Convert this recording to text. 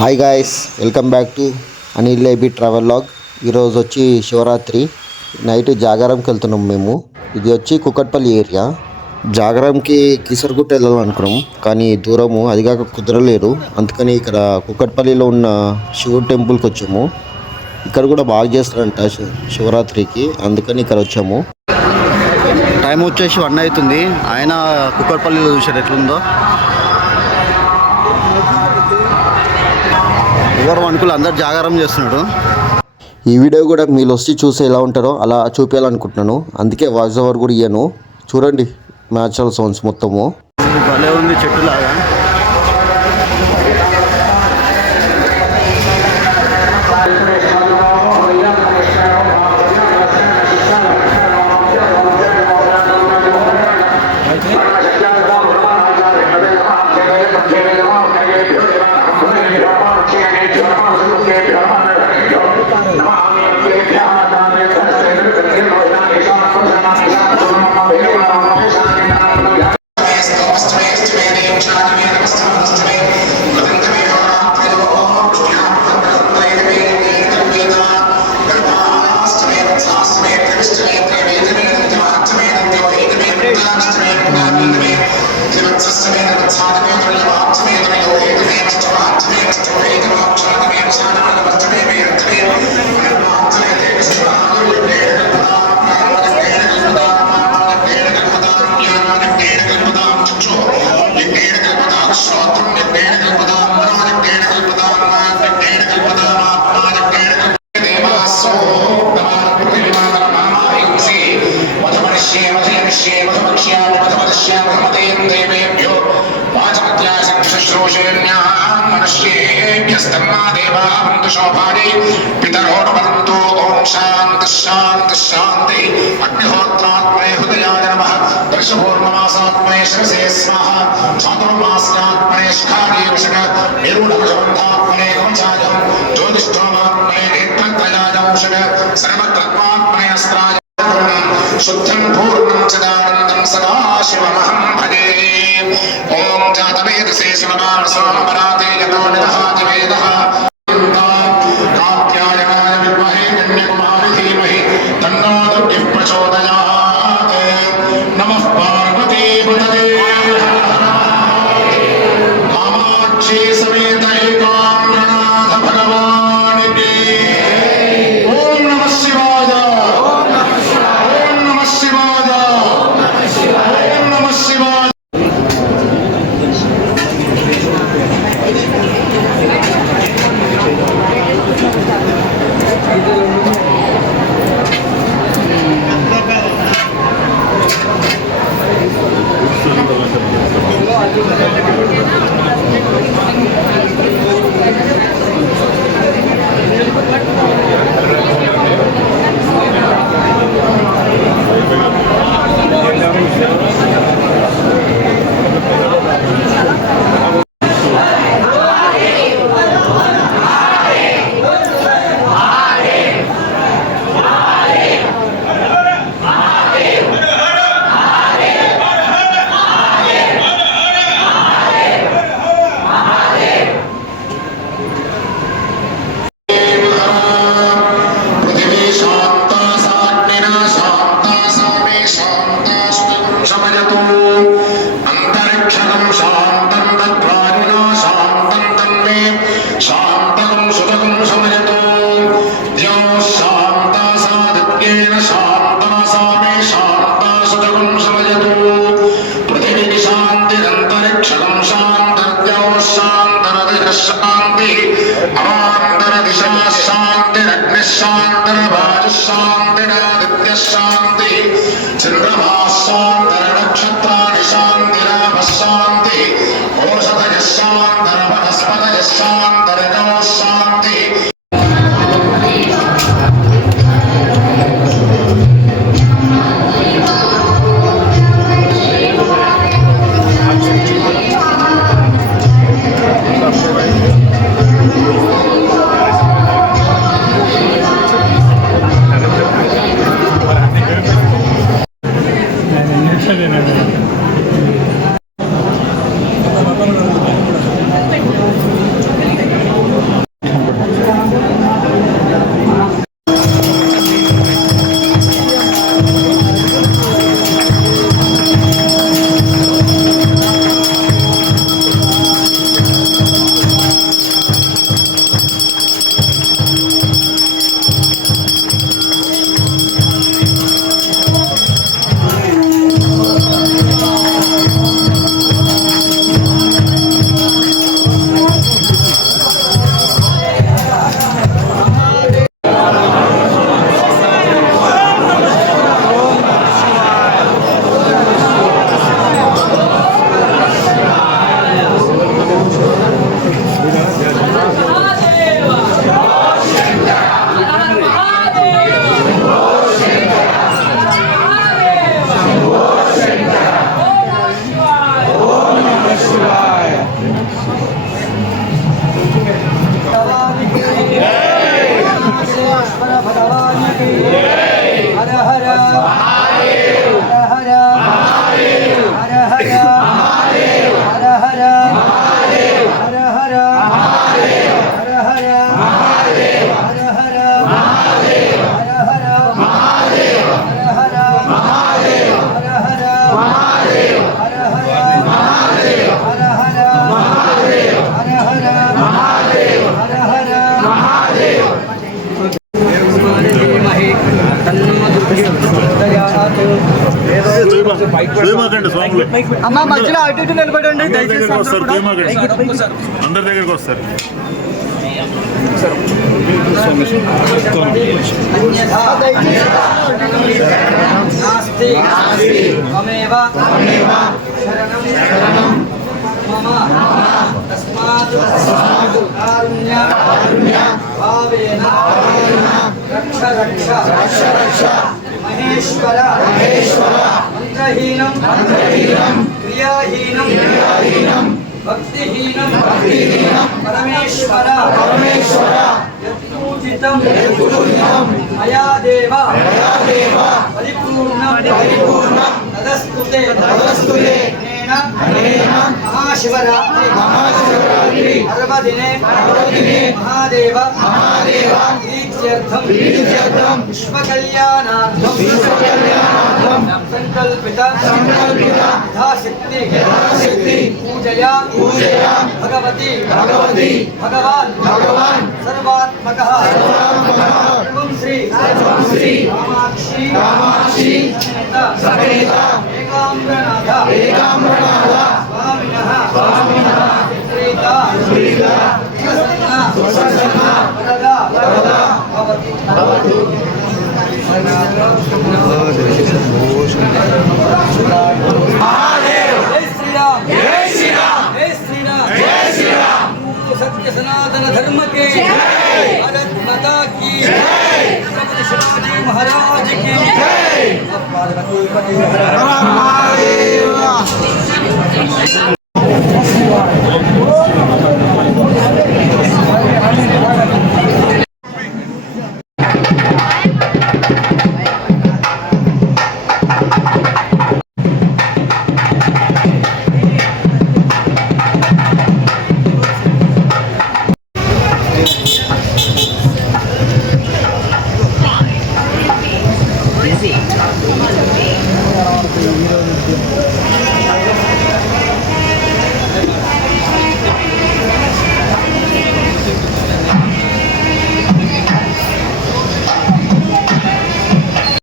Hi guys, welcome back to Anil AB travel log. ఈరోజు వచ్చి Shivaratri night జాగారంకి వెళ్తున్నాం మేము. ఇది వచ్చి కుకట్పల్లి ఏరియా. జాగరంకి కీసరగుట్ట వెళ్ళాలనుకున్నాం, కానీ దూరము, అదిగాక కుదరలేదు. అందుకని ఇక్కడ కుకట్పల్లిలో ఉన్న శివుడు టెంపుల్కి వచ్చాము. ఇక్కడ కూడా బాగా చేస్తారంట శివరాత్రికి, అందుకని ఇక్కడ వచ్చాము. టైం వచ్చేసి 1 అవుతుంది. ఆయన కుకట్పల్లిలో చూసారు ఎట్లుందో. ఎవరు అనుకులు అందరు జాగారం చేస్తున్నాడు. ఈ వీడియో కూడా మీరు వచ్చి చూసి ఎలా ఉంటారో అలా చూపించాలనుకుంటున్నాను. అందుకే వాయిస్ ఓవర్ కూడా ఇయ్యాను. చూడండి న్యాచురల్ సౌండ్స్ మొత్తము. భలే ఉంది చెట్టులాగా. पितरोर्वन्तु ओम शांति शांति शांति अग्निहोत्रात्मने हृदयाय नमः दर्शपूर्णमासात्मने शिरसे स्वाहा चातुर्मास्यात्मने शिखागे वशक निरूढभुजबन्धात्मने कवचाय ज्योतिष्ठोमात्मने नेत्रत्रयाय वशक सर्वतत्त्वात्मने अस्त्राय शुद्धं पूर्णं सदानन्दं सदाशिवमहं भजे ओम जातवेदसे सुरमाणसोमपराते यतो निदहाति वेदः అమ్మ మధ్యలో అటు ఇటు నిలబడండి దయచేసి అందరి దగ్గరికి వస్తారు. నాస్తి త్వమేవ శరణం మమ తస్మాత్ కారుణ్య భావేన రక్ష మహేశ్వర మంత్రహీనం క్రియాహీనం భక్తిహీనం పరమేశ్వర యత్పూజితం మయా దేవ పరిపూర్ణం తదస్తుతే అనేన మహాశివరాత్రి పర్వదినే మహాదేవ ప్రీత్యర్థం విశ్వకళ్యాణార్థం సంకల్పిత యథాశక్తి పూజయా భగవతి భగవాన్ సర్వాత్మకః సర్వం శ్రీ కామాక్షి సమేత ఏకాంబరనాథ స్వామినః సుప్రీత వరదా భవతు. జై శ్రీరామ్ జై శ్రీరామ్ सत्य सनातन धर्म के भारत माता की छत्रपति शिवाजी महाराज की पार्वती पति हर हर महादेव.